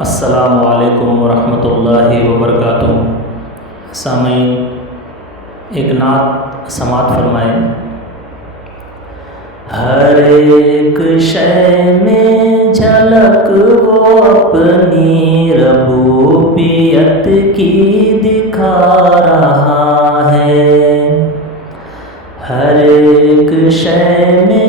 السلام علیکم ورحمۃ اللہ وبرکاتہ۔ سامعین، ایک نعت سماعت فرمائیں۔ ہر ایک شے میں جھلک وہ اپنی ربوبیت کی دکھا رہا ہے۔ ہر ایک شے میں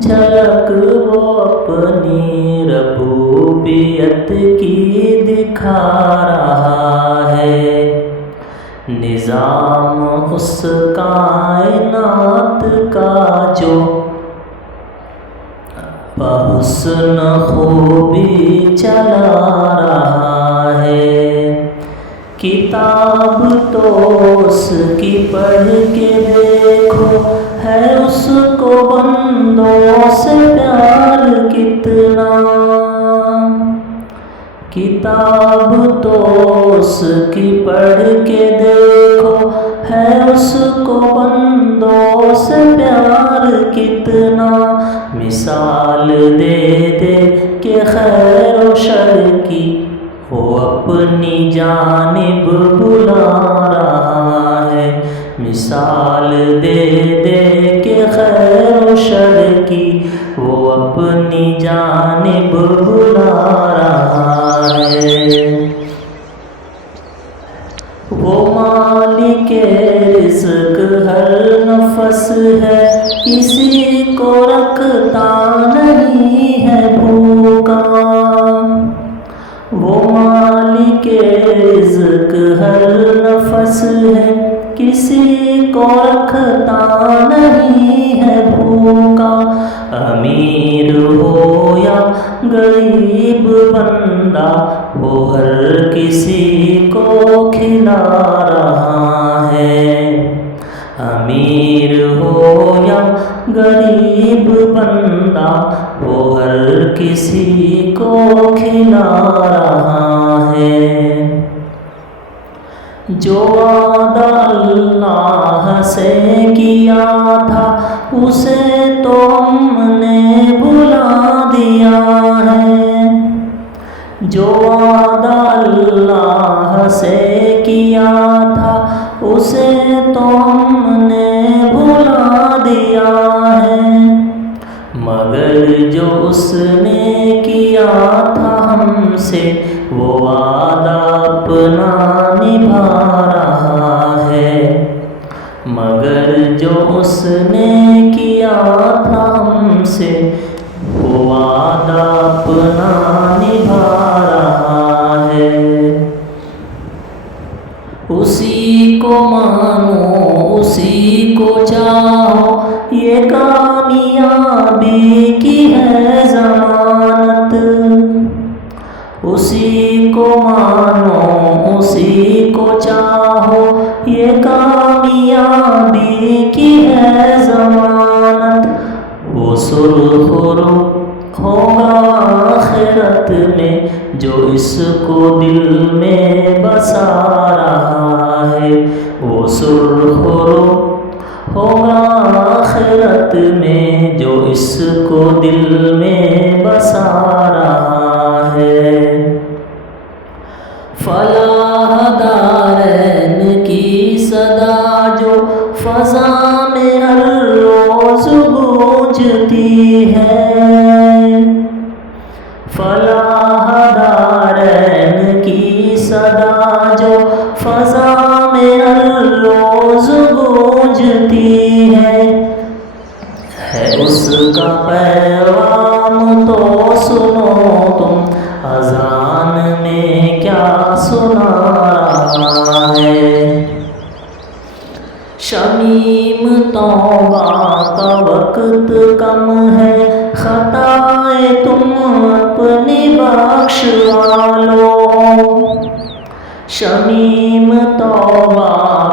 جھلک وہ اپنی ربوبیت کی دکھا رہا ہے۔ نظام اس کائنات کا جو بحسن خوبی چلا رہا ہے۔ کتاب تو اس کی پڑھ کے دیکھو، ہے اس کو بندوں سے پیار کتنا۔ کتاب تو اس کی پڑھ کے دیکھو، ہے اس کو بندوں سے پیار کتنا۔ مثال دے دے کہ خیر و شر کی وہ اپنی جانب بلا رہا ہے۔ مثال دے دے کہ خیر و شر کی وہ اپنی جانب بلا رہا ہے۔ وہ مالک رزق ہر نفس ہے، کسی کو رکھتا نہیں ہے بھوکا۔ وہ مالک رزق ہر نفس ہے، کسی کو رکھتا نہیں ہے بھوکا۔ امیر ہو یا غریب بندہ، وہ ہر کسی کو کھلا رہا ہے۔ امیر ہو یا غریب بندہ، وہ ہر کسی کو کھلا رہا ہے۔ جو وعدہ اللہ سے کیا تھا، اسے تو ہم نے بھلا دیا ہے۔ جو وعدہ اللہ سے کیا تھا، اسے تو ہم نے بھلا دیا ہے۔ مگر جو اس نے کیا تھا ہم سے، وہ وعدہ اپنا نبھا رہا ہے۔ مگر جو اس نے کیا تھا ہم سے، وہ وعدہ اپنا نبھا رہا ہے۔ اسی کو مانو، اسی کو چاہو، یہ کامیابی کی ہے ضمانت۔ اسی کو مانو، اسی کو چاہو، یہ کامیابی کی ہے ضمانت۔ وہ سرخ رخ ہوگا آخرت میں، جو اس کو دل میں بسا رہا ہے۔ وہ سرخ رخ ہوگا آخرت میں، جو اس کو دل میں بسا رہا ہے۔ فلاح دارین کی صدا جو فضا میں ہر روز گونجتی ہے۔ فلاح دارین کی صدا جو فضا میں ہر روز گونجتی ہے۔ اس کا پیغام تو سنو تم، اذان میں کیا سنا رہا ہے۔ شمیم توبہ کا وقت کم ہے، خطائیں تم اپنی بخشوا لو۔ شمیم توبہ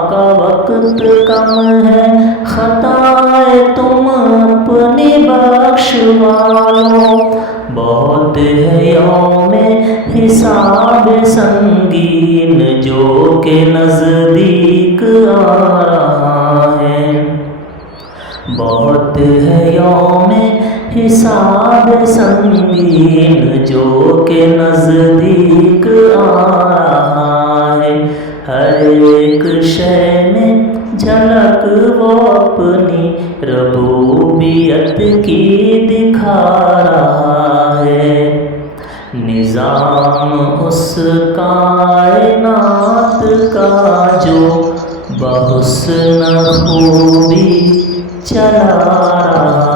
کا وقت کم ہے، خطائیں تم اپنی بخشوا لو۔ بہت ہے یوم حساب سنگین جو کہ نزدیک آ رہا ہے۔ بہت ہے یوم حساب سنگین جو کہ نزدیک آ رہا ہے، ہر ایک شے میں جھلک وہ اپنی ربوبیت کی دکھا رہا ہے۔ نظام اس کائنات کا جو بحسن خوبی چلا رہا